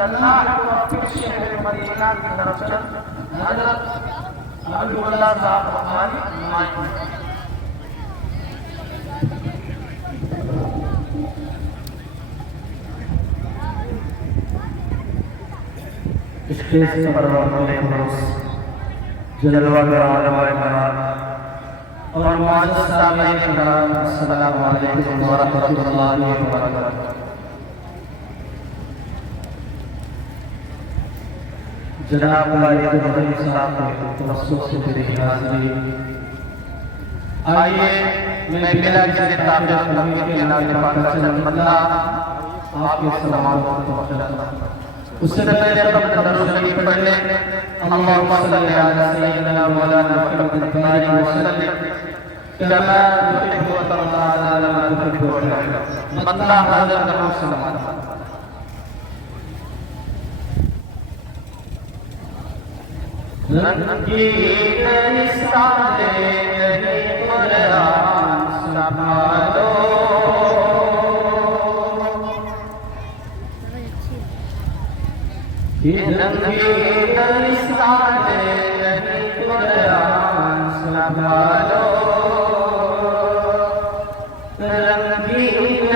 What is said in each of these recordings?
चलना है तो फिर शहर मदीना की तरफ चल। हजरत अब्दुल्लाह साहब हमारी माई स्टेज पर जलवा और मुअज़्ज़ज़ सामीईन किराम, अस्सलामु अलैकुम व रहमतुल्लाहि व बरकातुहू। जनाब वालिद मोहम्मद साहब के तवस्सुल से मेरी हाज़िरी। आइए मैं बिला किसी ताक़त नबी के नाम पाक का चंदा आपके समाअत को पहुंचाता हूं। उससे पहले हम दरूद शरीफ पढ़ लें। अल्लाहुम्मा सल्लि अला सय्यिदिना मौलाना मुहम्मद व सल्लिम कमा तुहिब्बु व तर्दा अला मा तुहिब्बु व तर्दा। बंदा हाज़िर दरूद सलाम। रंगीन निशाने नहीं कुरान संभालो, रंगीन निशाने नहीं कुरान संभालो, रंगीन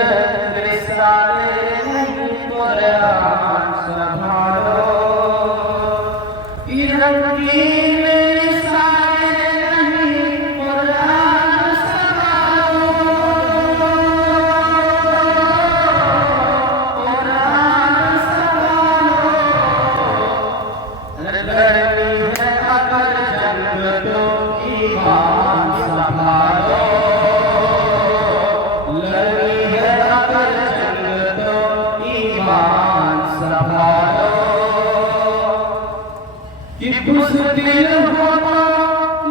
निशाने नहीं कुरान संभालो, रंगीन निशाने नहीं कुरान संभालो, कुरान संभालो। लड़नी है अगर जंग तो ईमान संभालो, लड़नी है अगर जंग तो ईमान संभालो। कि बुज़दिल हो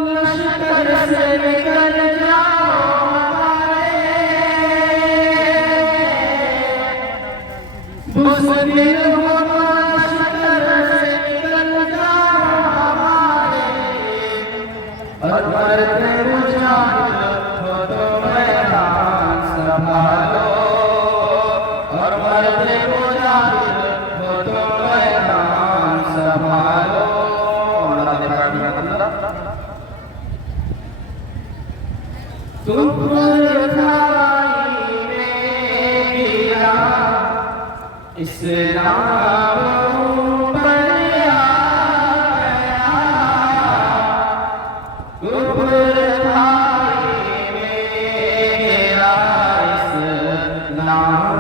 लश्कर से निकल जाओ हमारे, बुज़दिल हो लश्कर से निकल जाओ हमारे, और मरते मुजाहिद हो तो मैदान संभालो, और मरते मुजाहिद हो तो मैदान संभालो। तुम पुरखाई में गिरा इस्लाम पर आ गया, तुम पुरखाई में गिरा इस्लाम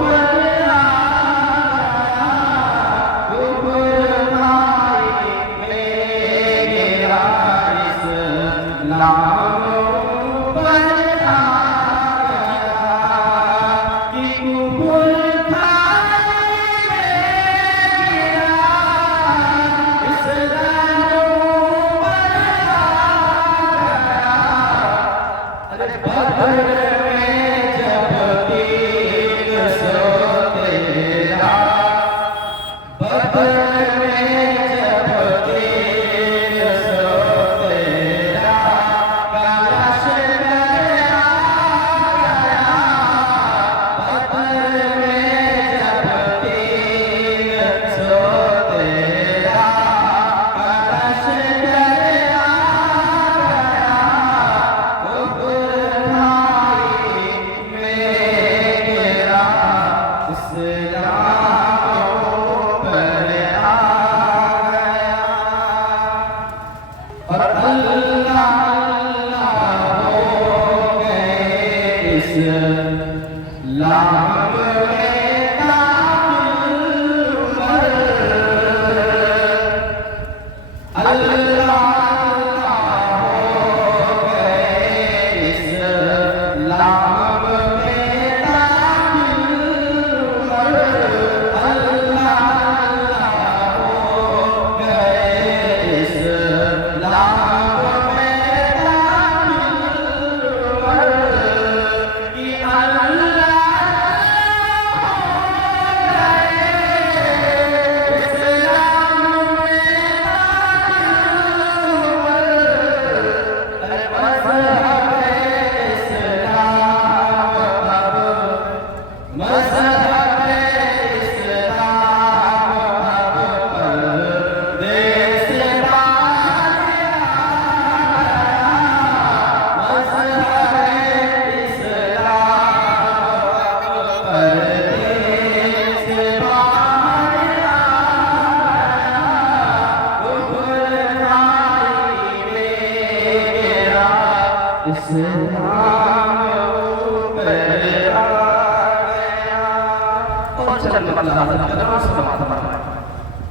पर आ गया, तुम पुरखाई में गिरा इस्लाम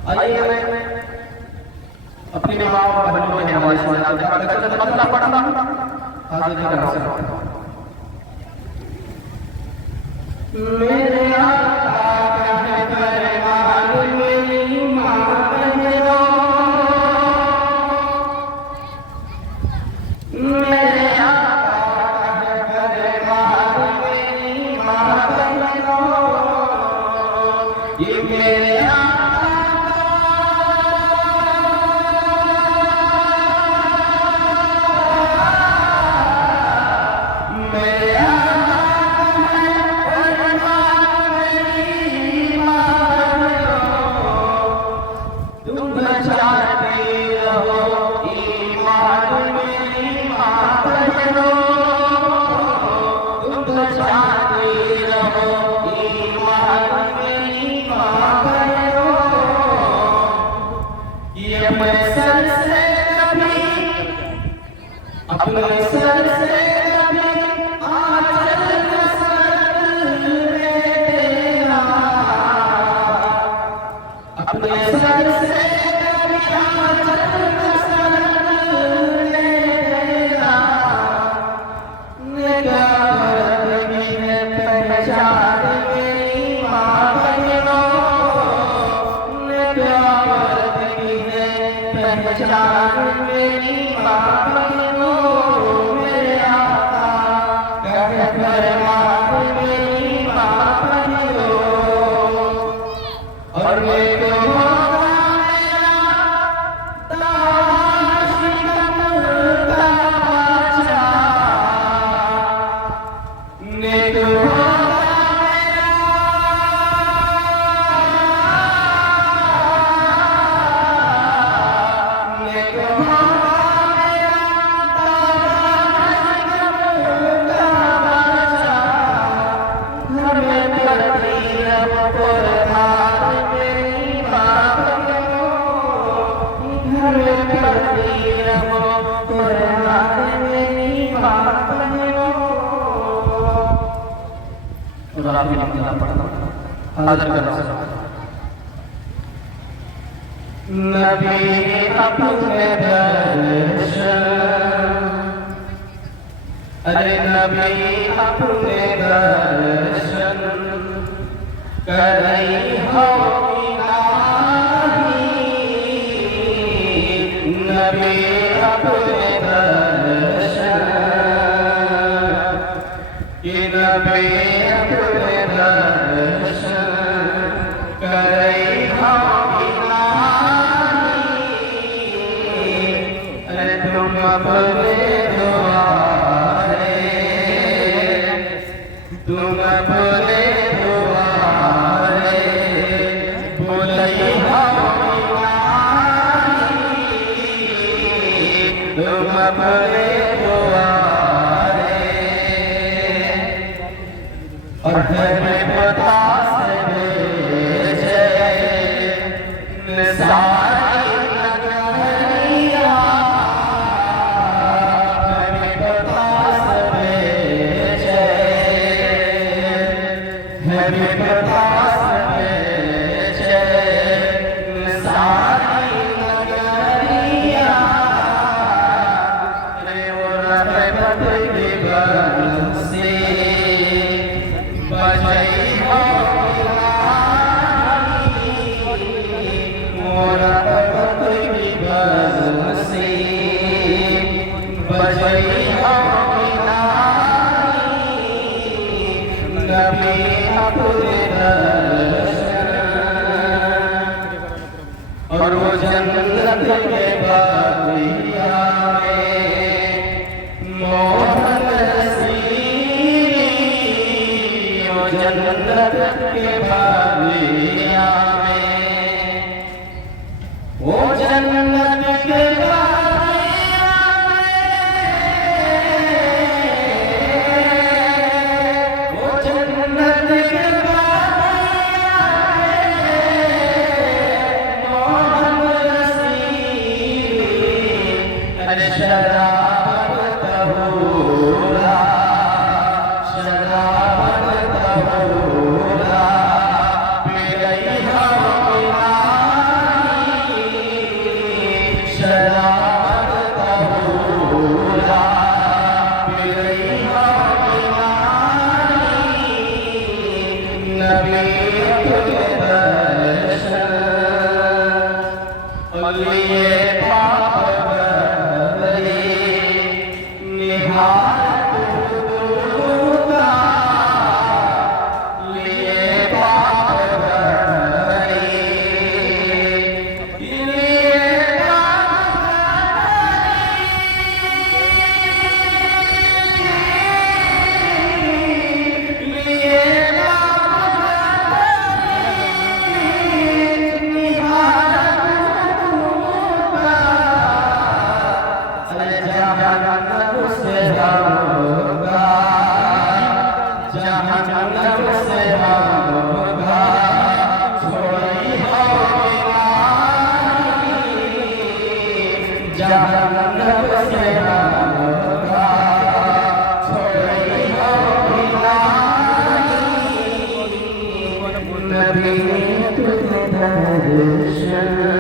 आइए मैं अपनी माँ और बहनों के हवाले से बदला पड़ता हाजिर कर रहा हूँ। मेरे आका का फरमान मेरी माँ बहनों, मेरे आका का फरमान मेरी माँ बहनों, ये मेरे अपने सर से आंचल नसर देना, अपने सर से आंचल नसर देना, निगाह में पहचान मेरी माँ बहनों, निगाह में पहचान मेरी माँ बहनों, नबी अपने दर्शन, अरे नबी अपने दर्शन करई हो नबी अपने दर्शन, कि नबी अपने दर्शन करई हो अपने दुआरे, तुम अपने दुआरे बोलई तुम अपने दुआरे, और हमें पता से भेजे सारी नगरिया, और वो जन्नत के बागिया में मोहन रसीली, वो जन्नत के बागिया में, वो जन्नत के बागिया में, वो जन्नत के शराब लिए पाप बदली निहार दूता लिए पाप बदली लिए Nabī